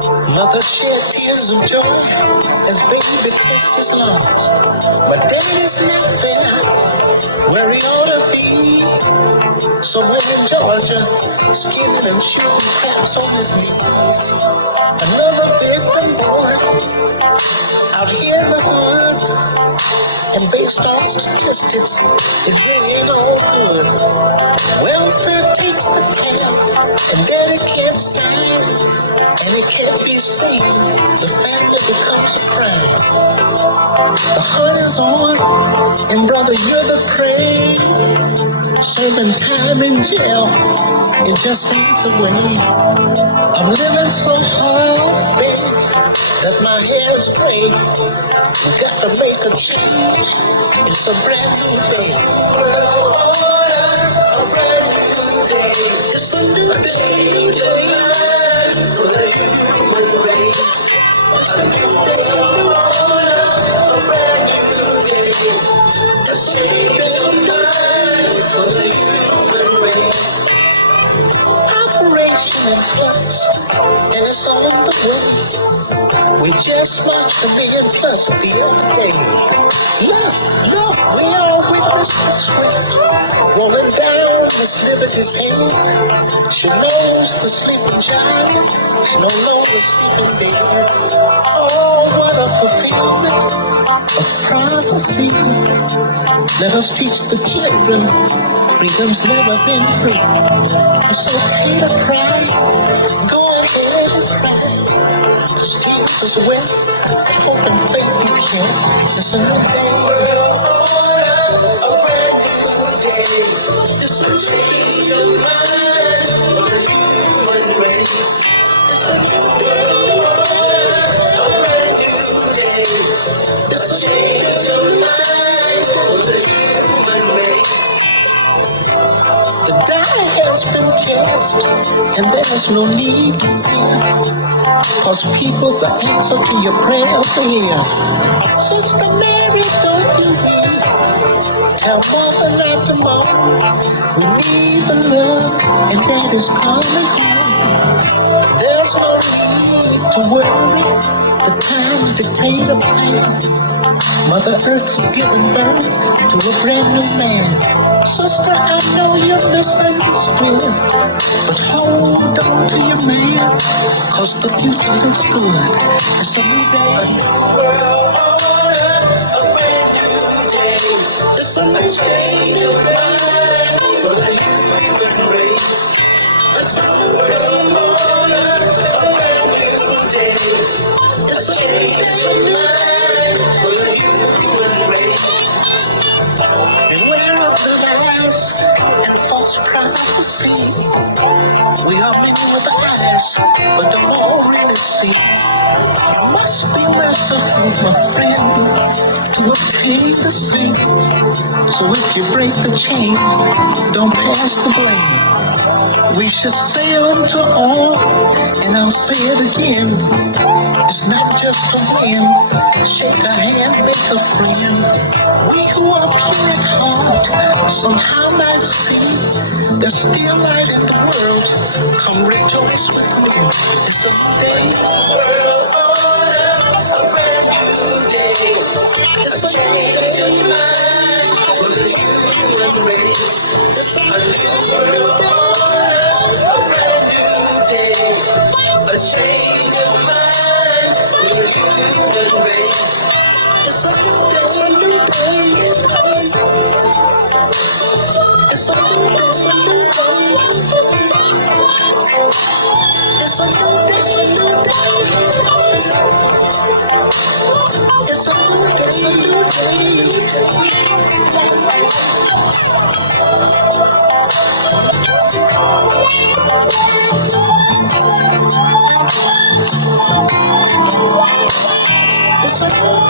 Mother shed tears of joy as baby kissed his lungs. But daddy's not there where he ought to be. Somewhere in Georgia, skin and shoe caps on his knees. Another victim born out here in the woods. And based on statistics, it really ain't all good. Welfare takes the tab, and daddy can't stand. And it can't be seen, the family becomes a crime. The hunt is on, and brother, you're the prey. Serving time in jail, it just ain't the way. I'm living so hard, baby, that my hair is gray. You got to make a change, it's a brand new day. A brand new day, it's a new day. Operation in flux, and it's on the way. We just watched $1 million plus the other day. Look, we all witnessed the sweat rolling down this liberty's head. She knows the sleeping child, she no longer sleeping dead. Oh, what a fulfillment of prophecy. Let us teach the children freedom's never been free. It's okay to cry, go ahead and cry. The streets is wet, hope and faith you can. It's a new day, a brand new day. It's a change of mind for the human race. It's a new world, a brand new day. It's a change of mind for the human race. The die has been cast, and there's no need to fear. Cause people, the answer to your prayers are here. Sister Mary, don't you hear? Tell mother not to moan. We need the love, and that is calling home. There's no need to worry. The times dictate a plan. Mother Earth's giving birth to a brand new man. Sister, I know you're misunderstood, but hold on to your man, cause the future looks good. It's a new day, a new world, a brand new day. It's a new change of mind for the human race. It's a new world, a brand new day. It's a change of mind for the human race. Beware of the lies and false prophecy. We are many with eyes, but don't all really see. You must be merciful, my friend, to obtain the same. So if you break the chain, don't pass the blame. We should say unto all, and I'll say it again. It's not just a win, shake a hand, make a friend. We who are pure at heart somehow might see there's still light in the world. Come rejoice with me. It's a new day, world order, a brand new day. It's a change of mind for the human race. It's a new world order, a brand new day. A change of mind for the human race. It's a new day. It's a new day. It's a new day. It's a new day. It's a new day. It's a new day.